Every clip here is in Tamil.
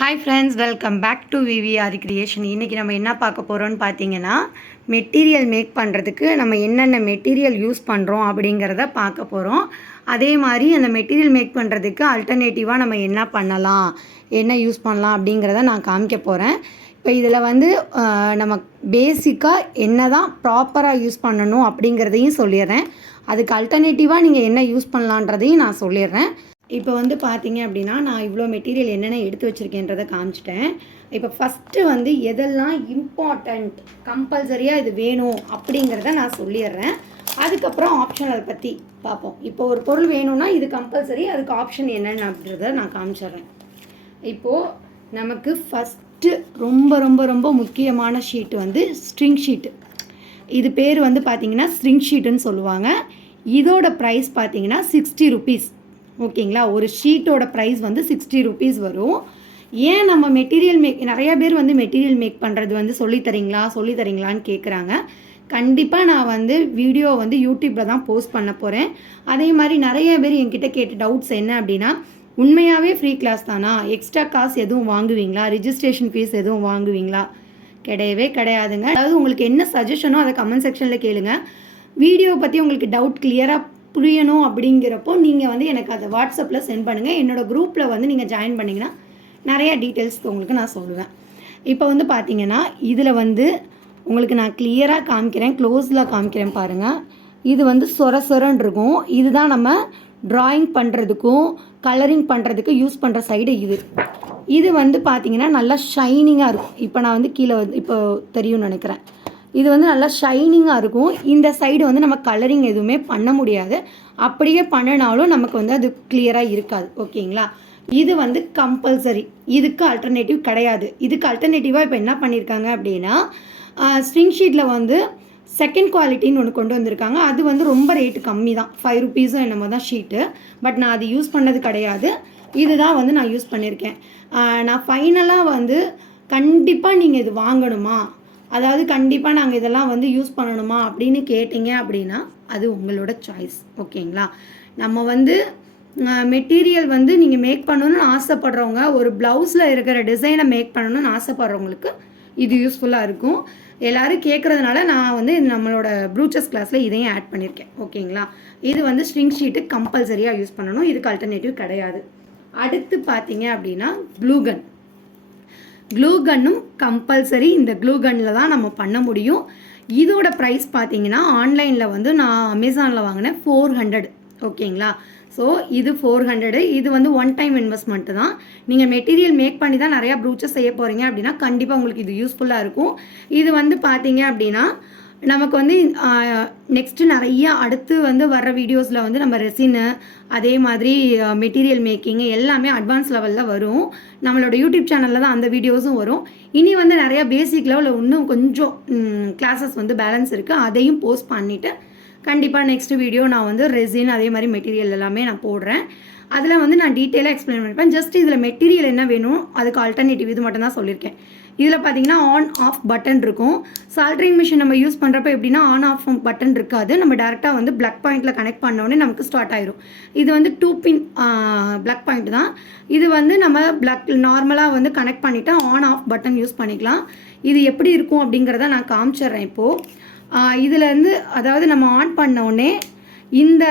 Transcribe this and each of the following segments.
Hi friends, welcome back to VVR creation. இன்றைக்கி நம்ம என்ன பார்க்க போகிறோன்னு பார்த்தீங்கன்னா, மெட்டீரியல் மேக் பண்ணுறதுக்கு நம்ம என்னென்ன மெட்டீரியல் யூஸ் பண்ணுறோம் அப்படிங்கிறத பார்க்க போகிறோம். அதே மாதிரி அந்த மெட்டீரியல் மேக் பண்ணுறதுக்கு அல்டர்னேட்டிவாக நம்ம என்ன பண்ணலாம், என்ன யூஸ் பண்ணலாம் அப்படிங்கிறத நான் காமிக்க போகிறேன். இப்போ இதில் வந்து நம்ம பேசிக்காக என்ன தான் ப்ராப்பராக யூஸ் பண்ணணும் அப்படிங்கிறதையும் சொல்லிடுறேன். அதுக்கு அல்டர்னேட்டிவாக நீங்கள் என்ன யூஸ் பண்ணலான்றதையும் நான் சொல்லிடுறேன். இப்போ வந்து பார்த்தீங்க அப்படின்னா, நான் இவ்வளோ மெட்டீரியல் என்னென்ன எடுத்து வச்சுருக்கேன்றதை காமிச்சிட்டேன். இப்போ ஃபஸ்ட்டு வந்து எதெல்லாம் இம்பார்ட்டண்ட், கம்பல்சரியாக இது வேணும் அப்படிங்கிறத நான் சொல்லிடுறேன். அதுக்கப்புறம் ஆப்ஷனல் பற்றி பார்ப்போம். இப்போ ஒரு பொருள் வேணும்னா இது கம்பல்சரி, அதுக்கு ஆப்ஷன் என்னென்னு அப்படின்றத நான் காமிச்சிட்றேன். இப்போது நமக்கு ஃபஸ்ட்டு ரொம்ப ரொம்ப ரொம்ப முக்கியமான ஷீட்டு வந்து ஸ்ட்ரிங் ஷீட்டு. இது பேர் வந்து பார்த்திங்கன்னா ஸ்ட்ரிங் ஷீட்டுன்னு சொல்லுவாங்க. இதோட ப்ரைஸ் பார்த்திங்கன்னா 60 ருபீஸ். ஓகேங்களா, ஒரு ஷீட்டோட ப்ரைஸ் வந்து 60 ருபீஸ் வரும். ஏன் நம்ம மெட்டீரியல் நிறையா பேர் வந்து மெட்டீரியல் மேக் பண்ணுறது வந்து சொல்லித்தரீங்களான்னு கேட்குறாங்க. கண்டிப்பாக நான் வந்து வீடியோ வந்து யூடியூப்பில் தான் போஸ்ட் பண்ண போகிறேன். அதே மாதிரி நிறைய பேர் என்கிட்ட கேட்ட டவுட்ஸ் என்ன அப்படின்னா, உண்மையாகவே ஃப்ரீ கிளாஸ் தானா, எக்ஸ்ட்ரா காசு எதுவும் வாங்குவீங்களா, ரிஜிஸ்ட்ரேஷன் ஃபீஸ் எதுவும் வாங்குவீங்களா? கிடையவே கிடையாதுங்க. அதாவது உங்களுக்கு என்ன சஜஷனோ அதை கமெண்ட் செக்ஷனில் கேளுங்க. வீடியோ பற்றி உங்களுக்கு டவுட் கிளியராக புரியணும் அப்படிங்கிறப்போ நீங்கள் வந்து எனக்கு அதை வாட்ஸ்அப்பில் சென்ட் பண்ணுங்கள். என்னோடய குரூப்பில் வந்து நீங்கள் ஜாயின் பண்ணிங்கன்னா நிறையா டீட்டெயில்ஸ் உங்களுக்கு நான் சொல்லுவேன். இப்போ வந்து பார்த்தீங்கன்னா இதில் வந்து உங்களுக்கு நான் கிளியராக காமிக்கிறேன், க்ளோஸில் காமிக்கிறேன் பாருங்கள். இது வந்து சொரன்னு இருக்கும். இதுதான் நம்ம ட்ராயிங் பண்ணுறதுக்கும் கலரிங் பண்ணுறதுக்கு யூஸ் பண்ணுற சைடு இது வந்து பார்த்திங்கன்னா நல்லா ஷைனிங்காக இருக்கும். இப்போ நான் வந்து கீழே வந்து இப்போ தெரியும்னு நினைக்கிறேன். இது வந்து நல்லா ஷைனிங்காக இருக்கும். இந்த சைடு வந்து நம்ம கலரிங் எதுவுமே பண்ண முடியாது. அப்படியே பண்ணினாலும் நமக்கு வந்து அது கிளியராக இருக்காது. ஓகேங்களா, இது வந்து கம்பல்சரி, இதுக்கு அல்டர்னேட்டிவ் கிடையாது. இதுக்கு அல்டர்னேட்டிவாக இப்போ என்ன பண்ணியிருக்காங்க அப்படின்னா, ஸ்ட்ரிங் ஷீட்டில் வந்து செகண்ட் குவாலிட்டின்னு ஒன்று கொண்டு வந்திருக்காங்க. அது வந்து ரொம்ப ரேட்டு கம்மி தான், 5 ருபீஸும் என்னமோ தான் ஷீட்டு. பட் நான் அது யூஸ் பண்ணது கிடையாது. இதுதான் வந்து நான் யூஸ் பண்ணியிருக்கேன். நான் ஃபைனலாக வந்து கண்டிப்பாக நீங்கள் இது வாங்கணுமா, அதாவது கண்டிப்பாக நாங்கள் இதெல்லாம் வந்து யூஸ் பண்ணணுமா அப்படின்னு கேட்டிங்க அப்படின்னா அது உங்களோட சாய்ஸ். ஓகேங்களா, நம்ம வந்து மெட்டீரியல் வந்து நீங்கள் மேக் பண்ணணும்னு ஆசைப்படுறவங்க, ஒரு ப்ளவுஸில் இருக்கிற டிசைனை மேக் பண்ணணும்னு ஆசைப்படுறவங்களுக்கு இது யூஸ்ஃபுல்லாக இருக்கும். எல்லோரும் கேட்குறதுனால நான் வந்து நம்மளோட ப்ரூச்சஸ் கிளாஸில் இதையும் ஆட் பண்ணியிருக்கேன். ஓகேங்களா, இது வந்து ஸ்ட்ரிங் ஷீட்டு கம்பல்சரியாக யூஸ் பண்ணணும், இதுக்கு அல்டர்னேட்டிவ் கிடையாது. அடுத்து பார்த்தீங்க அப்படின்னா க்ளூ கன்னும் கம்பல்சரி. இந்த க்ளூ கன்னில் தான் நம்ம பண்ண முடியும். இதோட ப்ரைஸ் பார்த்தீங்கன்னா ஆன்லைனில் வந்து நான் அமேசானில் வாங்கினேன் 400. ஓகேங்களா, ஸோ இது 400. இது வந்து ஒன் டைம் இன்வெஸ்ட்மெண்ட்டு தான். நீங்கள் மெட்டீரியல் மேக் பண்ணி தான் நிறையா ப்ரூச்சஸ் செய்ய போகிறீங்க அப்படின்னா கண்டிப்பாக உங்களுக்கு இது யூஸ்ஃபுல்லாக இருக்கும். இது வந்து பார்த்தீங்க அப்படின்னா நமக்கு வந்து நெக்ஸ்ட்டு நிறையா அடுத்து வந்து வர்ற வீடியோஸில் வந்து நம்ம ரெசினு, அதே மாதிரி மெட்டீரியல் மேக்கிங் எல்லாமே அட்வான்ஸ் லெவலில் வரும். நம்மளோட யூடியூப் சேனலில் தான் அந்த வீடியோஸும் வரும். இனி வந்து நிறையா பேசிக் லெவலில் இன்னும் கொஞ்சம் கிளாஸஸ் வந்து பேலன்ஸ் இருக்குது. அதையும் போஸ்ட் பண்ணிவிட்டு கண்டிப்பாக நெக்ஸ்ட் வீடியோ நான் வந்து ரெசின் அதே மாதிரி மெட்டீரியல் எல்லாமே நான் போடுறேன். அதில் வந்து நான் டீட்டெயிலாக எக்ஸ்பிளைன் பண்ணிப்பேன். ஜஸ்ட் இதில் மெட்டீரியல் என்ன வேணும், அதுக்கு ஆல்டர்னேட்டிவ் இது மட்டும் தான் சொல்லியிருக்கேன். இதில் பார்த்தீங்கன்னா ஆன் ஆஃப் பட்டன் இருக்கும். சால்ட்ரிங் மிஷின் நம்ம யூஸ் பண்ணுறப்ப எப்படின்னா ஆன் ஆஃப் பட்டன் இருக்காது. நம்ம டேரெக்டாக வந்து பிளக் பாயிண்டில் கனெக்ட் பண்ணோடனே நமக்கு ஸ்டார்ட் ஆயிரும். இது வந்து 2 பின் பிளக் பாயிண்ட் தான். இது வந்து நம்ம நார்மலாக வந்து கனெக்ட் பண்ணிவிட்டு ஆன் ஆஃப் பட்டன் யூஸ் பண்ணிக்கலாம். இது எப்படி இருக்கும் அப்படிங்கிறத நான் காமிச்சிட்றேன் இப்போது. இதுலேருந்து அதாவது நம்ம ஆன் பண்ணோடனே இந்த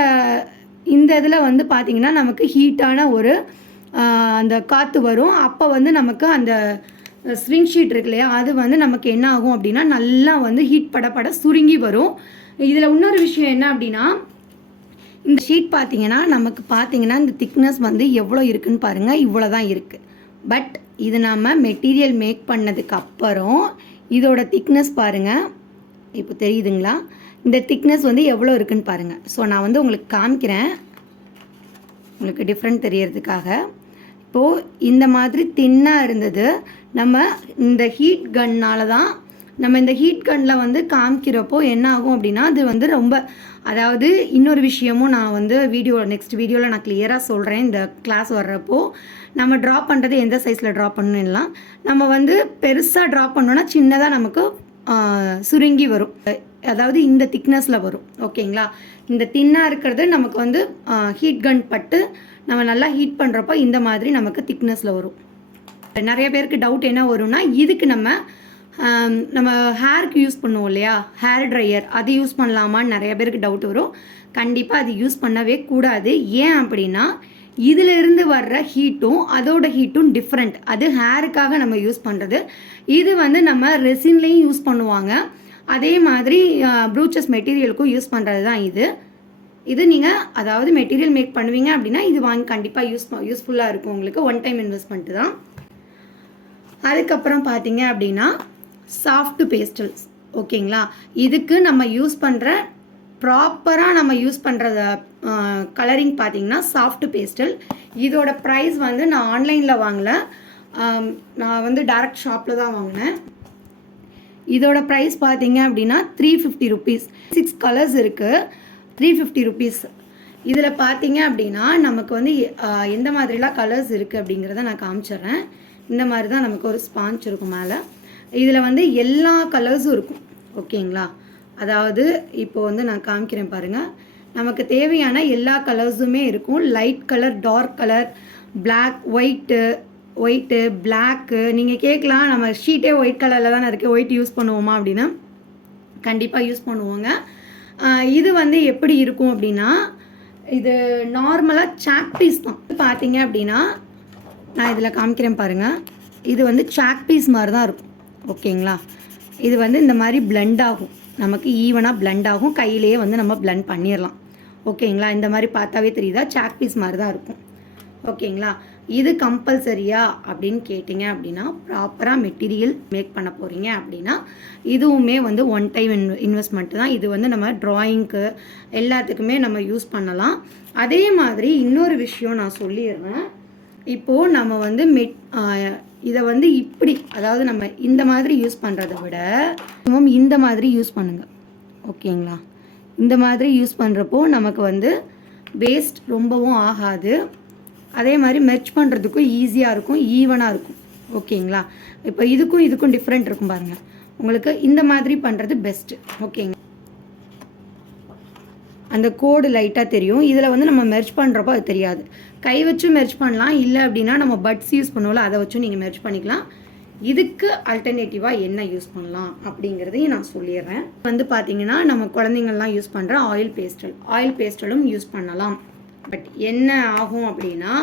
இதில் வந்து பார்த்திங்கன்னா நமக்கு ஹீட்டான ஒரு அந்த காற்று வரும். அப்போ வந்து நமக்கு அந்த ஸ்ட்ரிங் ஷீட் இருக்கு இல்லையா, அது வந்து நமக்கு என்ன ஆகும் அப்படின்னா நல்லா வந்து ஹீட் பட சுருங்கி வரும். இதில் இன்னொரு விஷயம் என்ன அப்படின்னா, இந்த ஷீட் பார்த்திங்கன்னா நமக்கு பார்த்திங்கன்னா இந்த திக்னஸ் வந்து எவ்வளோ இருக்குதுன்னு பாருங்கள், இவ்வளோ தான் இருக்குது. பட் இது நம்ம மெட்டீரியல் மேக் பண்ணதுக்கு அப்புறம் இதோட திக்னஸ் பாருங்கள், இப்போ தெரியுதுங்களா, இந்த திக்னஸ் வந்து எவ்வளோ இருக்குதுன்னு பாருங்கள். ஸோ நான் வந்து உங்களுக்கு காமிக்கிறேன், உங்களுக்கு டிஃப்ரெண்ட் தெரியறதுக்காக. இப்போது இந்த மாதிரி தின்னாக இருந்தது. நம்ம இந்த ஹீட் கன்னால் தான் நம்ம இந்த ஹீட் கன்னில் வந்து காமிக்கிறப்போ என்ன ஆகும் அப்படின்னா அது வந்து ரொம்ப, அதாவது இன்னொரு விஷயமும் நான் வந்து நெக்ஸ்ட் வீடியோவில் நான் கிளியராக சொல்கிறேன். இந்த கிளாஸ் வர்றப்போ நம்ம ட்ரா பண்ணுறது எந்த சைஸில் ட்ரா பண்ணணும்லாம், நம்ம வந்து பெருசாக ட்ரா பண்ணோன்னா சின்னதாக நமக்கு சுருங்கி வரும். அதாவது இந்த திக்னஸில் வரும். ஓகேங்களா, இந்த தின்னாக இருக்கிறது நமக்கு வந்து ஹீட் கன் பட்டு நம்ம நல்லா ஹீட் பண்ணுறப்போ இந்த மாதிரி நமக்கு திக்னஸில் வரும். நிறைய பேருக்கு டவுட் என்ன வரும்னா, இதுக்கு நம்ம ஹேருக்கு யூஸ் பண்ணுவோம் இல்லையா, ஹேர் ட்ரையர், அது யூஸ் பண்ணலாமான்னு நிறைய பேருக்கு டவுட் வரும். கண்டிப்பாக அது யூஸ் பண்ணவே கூடாது. ஏன் அப்படின்னா, இதிலிருந்து வர்ற ஹீட்டும் அதோட ஹீட்டும் டிஃப்ரெண்ட். அது ஹேருக்காக நம்ம யூஸ் பண்ணுறது. இது நம்ம ரெசின்லேயும் யூஸ் பண்ணுவாங்க. அதே மாதிரி ப்ரூச்சஸ் மெட்டீரியலுக்கும் யூஸ் பண்ணுறது தான் இது நீங்கள் அதாவது மெட்டீரியல் மேக் பண்ணுவீங்க அப்படின்னா இது வாங்கி கண்டிப்பாக யூஸ்ஃபுல்லாக இருக்கும் உங்களுக்கு. ஒன் டைம் இன்வெஸ்ட்மெண்ட்டு தான். அதுக்கப்புறம் பார்த்தீங்க அப்படின்னா சாஃப்ட் பேஸ்டல்ஸ். ஓகேங்களா, இதுக்கு நம்ம யூஸ் பண்ணுற ப்ராப்பராக நம்ம யூஸ் பண்ணுறத கலரிங் பார்த்தீங்கன்னா சாஃப்ட் பேஸ்டல். இதோட ப்ரைஸ் நான் ஆன்லைனில் வாங்கலை, நான் டைரக்ட் ஷாப்பில் தான் வாங்கினேன். இதோட ப்ரைஸ் பார்த்தீங்க அப்படின்னா 350 rupees. 6 கலர்ஸ் இருக்குது, 350 rupees. இதில் பார்த்தீங்க அப்படின்னா நமக்கு எந்த மாதிரிலாம் கலர்ஸ் இருக்குது அப்படிங்கிறத நான் காமிச்சிட்றேன். இந்த மாதிரி தான் நமக்கு ஒரு ஸ்பாஞ்ச் இருக்கும் மேலே. இதில் எல்லா கலர்ஸும் இருக்கும். ஓகேங்களா, அதாவது இப்போ நான் காமிக்கிறேன் பாருங்கள். நமக்கு தேவையான எல்லா கலர்ஸுமே இருக்கும். Light colour, dark colour, black, white, black. நீங்கள் கேட்கலாம், நம்ம ஷீட்டே ஒயிட் கலரில் தானே இருக்குது, ஒயிட் யூஸ் பண்ணுவோமா அப்படின்னா கண்டிப்பாக யூஸ் பண்ணுவோங்க. இது எப்படி இருக்கும் அப்படின்னா, இது நார்மலாக சாக் பீஸ் தான். பார்த்தீங்க அப்படின்னா நான் இதில் காமிக்கிறேன் பாருங்கள். இது சாக் பீஸ் மாதிரி தான் இருக்கும். ஓகேங்களா, இது இந்த மாதிரி பிளெண்ட் ஆகும், நமக்கு ஈவனாக பிளெண்ட் ஆகும். கையிலேயே நம்ம பிளெண்ட் பண்ணிடலாம். ஓகேங்களா, இந்த மாதிரி பார்த்தாவே தெரியுதா, சாக் பீஸ் மாதிரி தான் இருக்கும். ஓகேங்களா, இது கம்பல்சரியா அப்படின்னு கேட்டிங்க அப்படின்னா, ப்ராப்பராக மெட்டீரியல் மேக் பண்ண போகிறீங்க அப்படின்னா இதுவுமே ஒன் டைம் இன்வெஸ்ட்மெண்ட்டு தான். இது நம்ம ட்ராயிங்க்கு எல்லாத்துக்குமே நம்ம யூஸ் பண்ணலாம். அதே மாதிரி இன்னொரு விஷயம் நான் சொல்லிடுறேன். இப்போது நம்ம இதை இப்படி, அதாவது நம்ம இந்த மாதிரி யூஸ் பண்ணுறதை விட இந்த மாதிரி யூஸ் பண்ணுங்கள். ஓகேங்களா, இந்த மாதிரி யூஸ் பண்ணுறப்போ நமக்கு வேஸ்ட் ரொம்பவும் ஆகாது. அதே மாதிரி மெர்ச் பண்ணுறதுக்கும் ஈஸியாக இருக்கும், ஈவனாக இருக்கும். ஓகேங்களா, இப்போ இதுக்கும் டிஃப்ரெண்ட் இருக்கும் பாருங்கள். உங்களுக்கு இந்த மாதிரி பண்ணுறது பெஸ்ட்டு. ஓகேங்க, அந்த கோடு லைட்டாக தெரியும். இதில் நம்ம மெர்ச் பண்ணுறப்போ அது தெரியாது. கை வச்சு மெர்ச் பண்ணலாம், இல்லை அப்படின்னா நம்ம பட்ஸ் யூஸ் பண்ணுவோம்ல, அதை வச்சும் நீங்கள் மெர்ச் பண்ணிக்கலாம். இதுக்கு அல்டர்னேட்டிவாக என்ன யூஸ் பண்ணலாம் அப்படிங்கிறதையும் நான் சொல்லிடுறேன். பார்த்தீங்கன்னா நம்ம குழந்தைங்கள்லாம் யூஸ் பண்ணுற ஆயில் பேஸ்டலும் யூஸ் பண்ணலாம். பட் என்ன ஆகும் அப்படின்னா,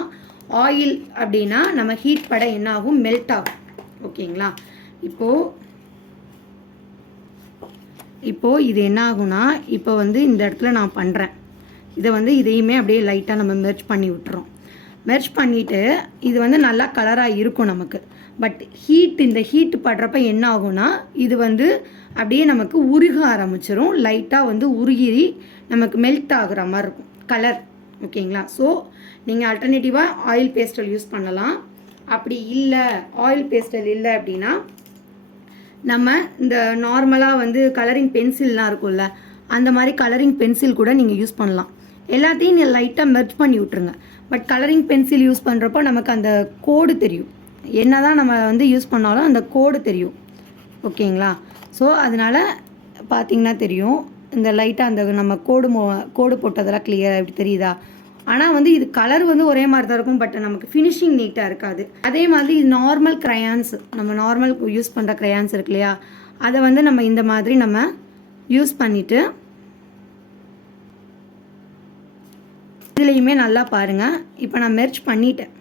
ஆயில் அப்படின்னா நம்ம ஹீட் பட என்ன ஆகும், மெல்ட் ஆகும். ஓகேங்களா, இப்போது இது என்ன ஆகும்னா, இப்போ இந்த இடத்துல நான் பண்ணுறேன். இதையுமே அப்படியே லைட்டாக நம்ம மெர்ச் பண்ணி விட்டுறோம். மெர்ச் பண்ணிவிட்டு இது நல்லா கலராக இருக்கும் நமக்கு. பட் இந்த ஹீட் படுறப்ப என்ன ஆகும்னா, இது அப்படியே நமக்கு உருக ஆரம்பிச்சிடும். லைட்டாக உருகி நமக்கு மெல்ட் ஆகுற மாதிரி இருக்கும் கலர். ஓகேங்களா, ஸோ நீங்கள் அல்டர்னேட்டிவாக ஆயில் பேஸ்டல் யூஸ் பண்ணலாம். அப்படி இல்லை, ஆயில் பேஸ்டல் இல்லை அப்படின்னா நம்ம இந்த நார்மலாக கலரிங் பென்சில்லாம் இருக்கும்ல, அந்த மாதிரி கலரிங் பென்சில் கூட நீங்கள் யூஸ் பண்ணலாம். எல்லாத்தையும் நீங்கள் லைட்டாக மெர்ச் பண்ணி விட்ருங்க. பட் கலரிங் பென்சில் யூஸ் பண்ணுறப்போ நமக்கு அந்த கோடு தெரியும். என்ன தான் நம்ம யூஸ் பண்ணாலும் அந்த கோடு தெரியும். ஓகேங்களா, ஸோ அதனால் பார்த்திங்கன்னா தெரியும், இந்த லைட்டாக அந்த நம்ம கோடு போட்டதெல்லாம் கிளியராக எப்படி தெரியுதா. ஆனால் இது கலர் ஒரே மாதிரி தான் இருக்கும். பட் நமக்கு ஃபினிஷிங் நீட்டாக இருக்காது. அதே மாதிரி நார்மல் க்ரையான்ஸ், நம்ம நார்மல் யூஸ் பண்ணுற க்ரையான்ஸ் இருக்கு இல்லையா, அதை நம்ம இந்த மாதிரி நம்ம யூஸ் பண்ணிவிட்டு இதுலேயுமே நல்லா பாருங்கள். இப்போ நான் மெர்ச் பண்ணிட்டேன்,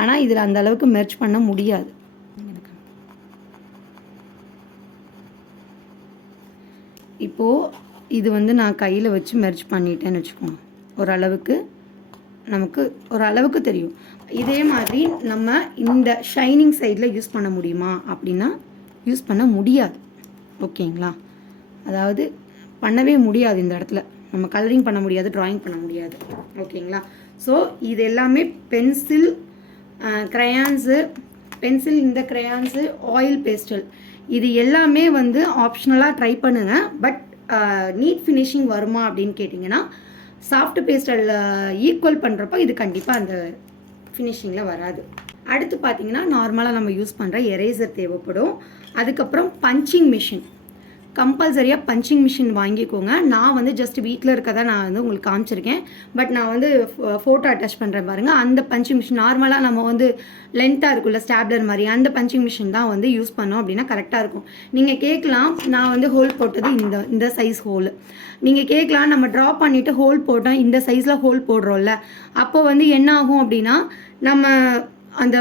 ஆனால் இதில் அந்த அளவுக்கு மெர்ச் பண்ண முடியாது. இப்போது இது நான் கையில் வச்சு மெர்ச் பண்ணிட்டேன்னு வச்சுக்கோங்க. ஓரளவுக்கு தெரியும். இதே மாதிரி நம்ம இந்த ஷைனிங் சைடில் யூஸ் பண்ண முடியுமா அப்படின்னா யூஸ் பண்ண முடியாது. ஓகேங்களா, அதாவது பண்ணவே முடியாது. இந்த இடத்துல நம்ம கலரிங் பண்ண முடியாது, ட்ராயிங் பண்ண முடியாது. ஓகேங்களா, ஸோ இது எல்லாமே பென்சில், இந்த க்ரையான்ஸு, ஆயில் பேஸ்டல், இது எல்லாமே ஆப்ஷனலாக ட்ரை பண்ணுங்கள். பட் நீட் ஃபினிஷிங் வருமா அப்படின்னு கேட்டிங்கன்னா, சாஃப்ட் பேஸ்டல் ஈக்குவல் பண்ணுறப்போ இது கண்டிப்பாக அந்த ஃபினிஷிங்கில் வராது. அடுத்து பார்த்திங்கன்னா நார்மலாக நம்ம யூஸ் பண்ணுற எரேசர் தேவைப்படும். அதுக்கப்புறம் பஞ்சிங் மிஷின். கம்பல்சரியாக பஞ்சிங் மிஷின் வாங்கிக்கோங்க. நான் வந்து ஜஸ்ட் வீட்டில் இருக்கதான் நான் வந்து உங்களுக்கு காமிச்சிருக்கேன். பட் நான் வந்து ஃபோட்டோ அட்டாச் பண்ணுறேன் பாருங்கள். அந்த பஞ்சிங் மிஷின் நார்மலாக நம்ம வந்து லென்த்தாக இருக்குல்ல ஸ்டாப்லர் மாதிரி, அந்த பஞ்சிங் மிஷின் தான் வந்து யூஸ் பண்ணோம் அப்படின்னா கரெக்டாக இருக்கும். நீங்கள் கேட்கலாம், நான் வந்து ஹோல் போட்டது இந்த சைஸ் ஹோல். நீங்கள் கேட்கலாம், நம்ம ட்ரா பண்ணிவிட்டு ஹோல் போட்டோம், இந்த சைஸில் ஹோல் போடுறோம்ல, அப்போ வந்து என்ன ஆகும் அப்படின்னா நம்ம அந்த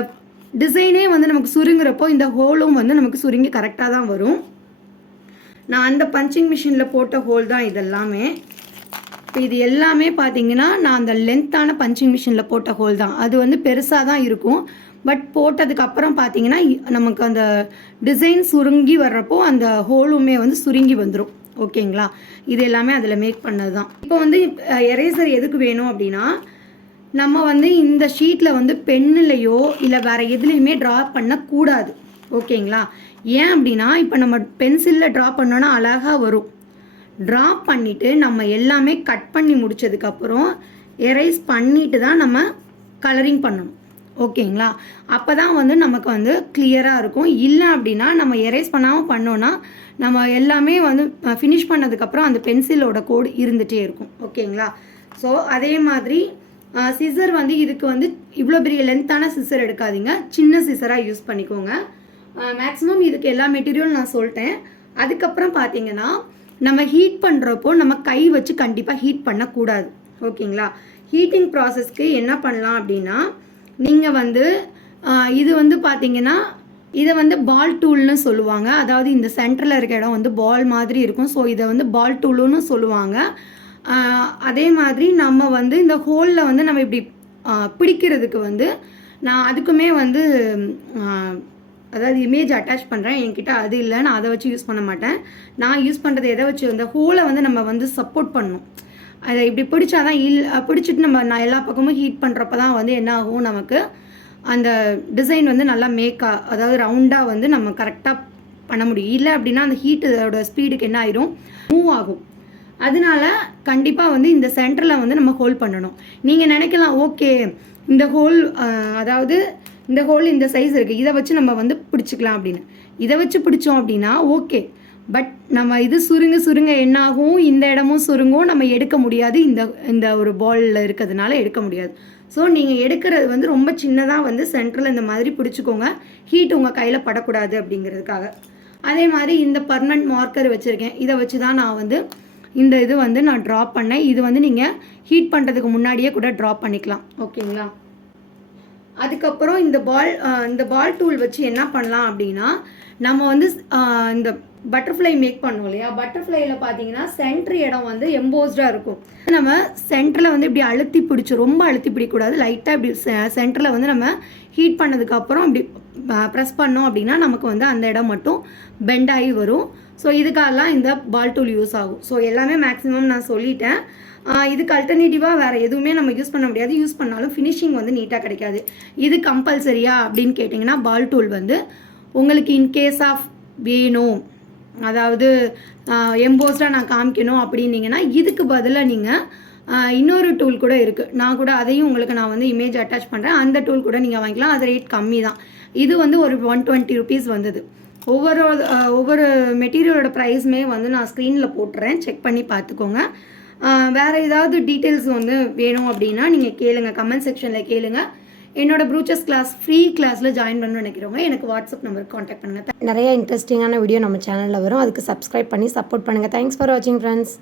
டிசைனே வந்து நமக்கு சுருங்குறப்போ இந்த ஹோலும் வந்து நமக்கு சுருங்கி கரெக்டாக தான் வரும். நான் அந்த பஞ்சிங் மிஷினில் போட்ட ஹோல் தான் இதெல்லாமே. இப்போ இது எல்லாமே பார்த்தீங்கன்னா நான் அந்த லென்த்தான பஞ்சிங் மிஷினில் போட்ட ஹோல் தான். அது வந்து பெருசாக தான் இருக்கும். பட் போட்டதுக்கப்புறம் பார்த்தீங்கன்னா நமக்கு அந்த டிசைன் சுருங்கி வர்றப்போ அந்த ஹோலுமே வந்து சுருங்கி வந்துடும். ஓகேங்களா? இது எல்லாமே அதில் மேக் பண்ணது தான். இப்போ வந்து எரேசர் எதுக்கு வேணும் அப்படின்னா, நம்ம வந்து இந்த ஷீட்டில் வந்து பென்னுலையோ இல்லை வேறு எதுலேயுமே ட்ரா பண்ணக்கூடாது. ஓகேங்களா? ஏன் அப்படின்னா, இப்போ நம்ம பென்சிலில் ட்ரா பண்ணோன்னா அழகாக வரும். ட்ரா பண்ணிவிட்டு நம்ம எல்லாமே கட் பண்ணி முடித்ததுக்கப்புறம் எரேஸ் பண்ணிட்டு தான் நம்ம கலரிங் பண்ணணும். ஓகேங்களா? அப்போ தான் வந்து நமக்கு வந்து கிளியராக இருக்கும். இல்லை அப்படின்னா நம்ம எரேஸ் பண்ணாமல் பண்ணோன்னா நம்ம எல்லாமே வந்து ஃபினிஷ் பண்ணதுக்கப்புறம் அந்த பென்சிலோட கோடு இருந்துகிட்டே இருக்கும். ஓகேங்களா? ஸோ அதே மாதிரி சிசர் வந்து இதுக்கு வந்து இவ்வளோ பெரிய லென்த்தான சிசர் எடுக்காதீங்க, சின்ன சிசராக யூஸ் பண்ணிக்கோங்க. மேக்ஸிமம் இதுக்கு எல்லா மெட்டீரியலும் நான் சொல்லிட்டேன். அதுக்கப்புறம் பார்த்தீங்கன்னா நம்ம ஹீட் பண்ணுறப்போ நம்ம கை வச்சு கண்டிப்பாக ஹீட் பண்ணக்கூடாது. ஓகேங்களா? ஹீட்டிங் ப்ராசஸ்க்கு என்ன பண்ணலாம் அப்படின்னா, நீங்கள் வந்து இது வந்து பார்த்தீங்கன்னா இதை வந்து பால் டூல்னு சொல்லுவாங்க. அதாவது இந்த சென்டரில் இருக்க இடம் வந்து பால் மாதிரி இருக்கும். ஸோ இதை வந்து பால் டூலுன்னு சொல்லுவாங்க. அதே மாதிரி நம்ம வந்து இந்த ஹோலில் வந்து நம்ம இப்படி பிடிக்கிறதுக்கு வந்து நான் அதுக்குமே வந்து அதாவது இமேஜ் அட்டாச் பண்ணுறேன். என்கிட்ட அது இல்லை, நான் அதை வச்சு யூஸ் பண்ண மாட்டேன். நான் யூஸ் பண்ணுறது எதை வச்சு, அந்த ஹோலை வந்து நம்ம வந்து சப்போர்ட் பண்ணணும். அதை இப்படி பிடிச்சாதான் பிடிச்சிட்டு நான் எல்லா பக்கமும் ஹீட் பண்ணுறப்ப தான் வந்து என்ன ஆகும், நமக்கு அந்த டிசைன் வந்து நல்லா அதாவது ரவுண்டாக வந்து நம்ம கரெக்டாக பண்ண முடியும். இல்லை அப்படின்னா அந்த ஹீட்டோட ஸ்பீடுக்கு என்ன ஆயிரும், மூவ் ஆகும். அதனால கண்டிப்பாக வந்து இந்த சென்டரில் வந்து நம்ம ஹோல் பண்ணணும். நீங்கள் நினைக்கலாம், ஓகே இந்த ஹோல் அதாவது இந்த ஹோல் இந்த சைஸ் இருக்குது, இதை வச்சு நம்ம வந்து பிடிச்சிக்கலாம் அப்படின்னு. இதை வச்சு பிடிச்சோம் அப்படின்னா ஓகே. பட் நம்ம இது சுருங்க என்ன ஆகும், இந்த இடமும் சுருங்கும், நம்ம எடுக்க முடியாது. இந்த ஒரு பாலில் இருக்கிறதுனால எடுக்க முடியாது. ஸோ நீங்கள் எடுக்கிறது வந்து ரொம்ப சின்னதாக வந்து சென்டரில் இந்த மாதிரி பிடிச்சிக்கோங்க, ஹீட் உங்கள் கையில் படக்கூடாது அப்படிங்கிறதுக்காக. அதே மாதிரி இந்த பர்மனண்ட் மார்க்கர் வச்சுருக்கேன், இதை வச்சு தான் நான் வந்து இந்த இது வந்து நான் ட்ரா பண்ணேன். இது வந்து நீங்கள் ஹீட் பண்ணுறதுக்கு முன்னாடியே கூட ட்ரா பண்ணிக்கலாம். ஓகேங்களா? அதுக்கப்புறம் இந்த பால் டூல் வச்சு என்ன பண்ணலாம் அப்படின்னா, நம்ம வந்து இந்த பட்டர்ஃப்ளை மேக் பண்ணுவோம் இல்லையா, பட்டர்ஃப்ளையில் பார்த்தீங்கன்னா சென்டர் இடம் வந்து எம்போஸ்டாக இருக்கும். நம்ம சென்டரில் வந்து இப்படி அழுத்தி ரொம்ப அழுத்தி பிடிக்கூடாது. லைட்டாக இப்படி சென்டரில் வந்து நம்ம ஹீட் பண்ணதுக்கப்புறம் இப்படி ப்ரெஸ் பண்ணோம் அப்படின்னா நமக்கு வந்து அந்த இடம் மட்டும் பெண்ட் ஆகி வரும். ஸோ இதுக்காகலாம் இந்த பால் டூல் யூஸ் ஆகும். ஸோ எல்லாமே மேக்ஸிமம் நான் சொல்லிட்டேன். இதுக்கு அல்டர்னேட்டிவாக வேறு எதுவுமே நம்ம யூஸ் பண்ண முடியாது. யூஸ் பண்ணாலும் ஃபினிஷிங் வந்து நீட்டாக கிடைக்காது. இது கம்பல்சரியா அப்படின்னு கேட்டிங்கன்னா, பால் டூல் வந்து உங்களுக்கு இன்கேஸ் ஆஃப் வேணும், அதாவது எம்போஸ்டாக நான் காமிக்கணும் அப்படின்னீங்கன்னா இதுக்கு பதிலாக நீங்கள் இன்னொரு டூல் கூட இருக்குது. நான் கூட அதையும் உங்களுக்கு நான் வந்து இமேஜ் அட்டாச் பண்ணுறேன். அந்த டூல் கூட நீங்கள் வாங்கிக்கலாம். அது ரேட் கம்மி தான். இது வந்து ஒரு 120 rupees வந்தது. ஒவ்வொரு மெட்டீரியலோட ப்ரைஸுமே வந்து நான் ஸ்க்ரீனில் போட்டுறேன், செக் பண்ணி பார்த்துக்கோங்க. வேறு ஏதாவது டீட்டெயில்ஸ் வந்து வேணும் அப்படின்னா நீங்கள் கேளுங்க, கமெண்ட் செக்ஷனில் கேளுங்க. என்னோட ப்ரூச்சர்ஸ் கிளாஸ் ஃப்ரீ கிளாஸில் ஜாயின் பண்ணணும்னு நினைக்கிறவங்க எனக்கு வாட்ஸ்அப் நம்பருக்கு காண்டாக்ட் பண்ணுங்கள். நிறைய இன்ட்ரெஸ்டிங்கான வீடியோ நம்ம சேனலில் வரும், அதுக்கு சப்ஸ்கிரைப் பண்ணி சப்போர்ட் பண்ணுங்கள். தேங்க்ஸ் ஃபார் வாட்சிங் ஃப்ரெண்ட்ஸ்.